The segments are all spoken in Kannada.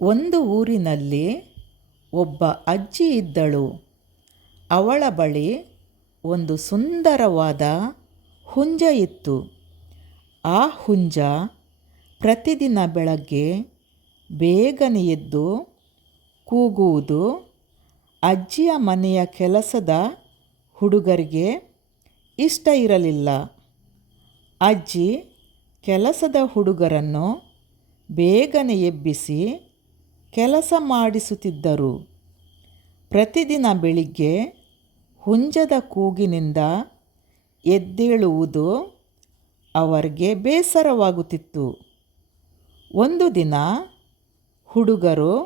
ಒಂದು ಊರಿನಲ್ಲಿ ಒಬ್ಬ ಅಜ್ಜಿ ಇದ್ದಳು. ಅವಳ ಬಳಿ ಒಂದು ಸುಂದರವಾದ ಹುಂಜ ಇತ್ತು. ಆ ಹುಂಜ ಪ್ರತಿದಿನ ಬೆಳಗ್ಗೆ ಬೇಗನೆ ಎದ್ದು ಕೂಗುವುದು ಅಜ್ಜಿಯ ಮನೆಯ ಕೆಲಸದ ಹುಡುಗರಿಗೆ ಇಷ್ಟ ಇರಲಿಲ್ಲ. ಅಜ್ಜಿ ಕೆಲಸದ ಹುಡುಗರನ್ನು ಬೇಗನೆ ಎಬ್ಬಿಸಿ ಕೆಲಸ ಮಾಡಿಸುತ್ತಿದ್ದರು. ಪ್ರತಿದಿನ ಬೆಳಿಗ್ಗೆ ಹುಂಜದ ಕೂಗಿನಿಂದ ಎದ್ದೇಳುವುದು ಅವರಿಗೆ ಬೇಸರವಾಗುತ್ತಿತ್ತು. ಒಂದು ದಿನ ಹುಡುಗರು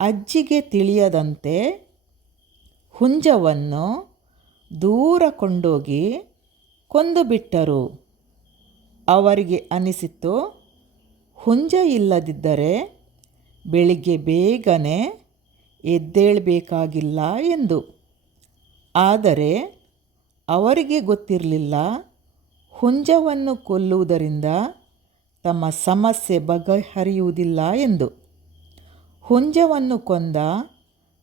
ಅಜ್ಜಿಗೆ ತಿಳಿಯದಂತೆ ಹುಂಜವನ್ನು ದೂರ ಕೊಂಡೋಗಿ ಕೊಂದುಬಿಟ್ಟರು. ಅವರಿಗೆ ಅನಿಸಿತು ಹುಂಜ ಇಲ್ಲದಿದ್ದರೆ ಬೆಳಿಗ್ಗೆ ಬೇಗನೆ ಎದ್ದೇಳಬೇಕಾಗಿಲ್ಲ ಎಂದು. ಆದರೆ ಅವರಿಗೆ ಗೊತ್ತಿರಲಿಲ್ಲ, ಹುಂಜವನ್ನು ಕೊಲ್ಲುವುದರಿಂದ ತಮ್ಮ ಸಮಸ್ಯೆ ಬಗೆಹರಿಯುವುದಿಲ್ಲ ಎಂದು. ಹುಂಜವನ್ನು ಕೊಂದ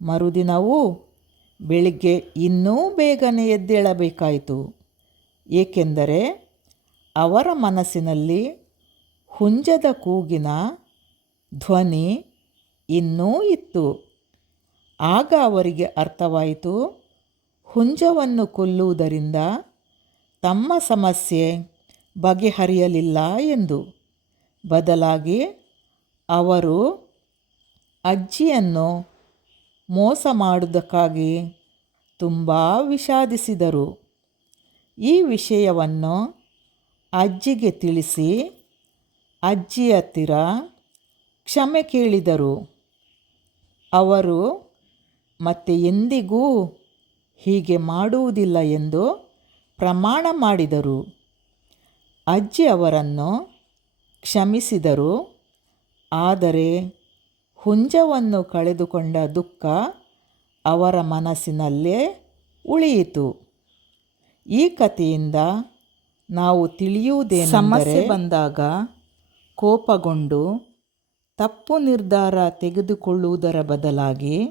ಮರುದಿನವೂ ಬೆಳಿಗ್ಗೆ ಇನ್ನೂ ಬೇಗನೆ ಎದ್ದೇಳಬೇಕಾಯಿತು. ಏಕೆಂದರೆ ಅವರ ಮನಸ್ಸಿನಲ್ಲಿ ಹುಂಜದ ಕೂಗಿನ ಧ್ವನಿ ಇನ್ನೂ ಇತ್ತು. ಆಗ ಅವರಿಗೆ ಅರ್ಥವಾಯಿತು, ಹುಂಜವನ್ನು ಕೊಲ್ಲುವುದರಿಂದ ತಮ್ಮ ಸಮಸ್ಯೆ ಬಗೆಹರಿಯಲಿಲ್ಲ ಎಂದು. ಬದಲಾಗಿ ಅವರು ಅಜ್ಜಿಯನ್ನು ಮೋಸ ಮಾಡುವುದಕ್ಕಾಗಿ ತುಂಬ ವಿಷಾದಿಸಿದರು. ಈ ವಿಷಯವನ್ನು ಅಜ್ಜಿಗೆ ತಿಳಿಸಿ ಅಜ್ಜಿ ಹತ್ತಿರ ಕ್ಷಮೆ ಕೇಳಿದರು. ಅವರು ಮತ್ತೆ ಎಂದಿಗೂ ಹೀಗೆ ಮಾಡುವುದಿಲ್ಲ ಎಂದು ಪ್ರಮಾಣ ಮಾಡಿದರು. ಅಜ್ಜಿ ಅವರನ್ನು ಕ್ಷಮಿಸಿದರು. ಆದರೆ ಹುಂಜವನ್ನು ಕಳೆದುಕೊಂಡ ದುಃಖ ಅವರ ಮನಸ್ಸಿನಲ್ಲೇ ಉಳಿಯಿತು. ಈ ಕಥೆಯಿಂದ ನಾವು ತಿಳಿಯುವುದೇ ಸಮಸ್ಯೆ ಬಂದಾಗ ಕೋಪಗೊಂಡು ತಪ್ಪು ನಿರ್ಧಾರ ತೆಗೆದುಕೊಳ್ಳುವುದರ ಬದಲಾಗಿ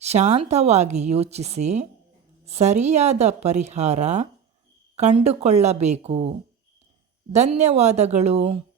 ಶಾಂತವಾಗಿ ಯೋಚಿಸಿ ಸರಿಯಾದ ಪರಿಹಾರ ಕಂಡುಕೊಳ್ಳಬೇಕು. ಧನ್ಯವಾದಗಳು.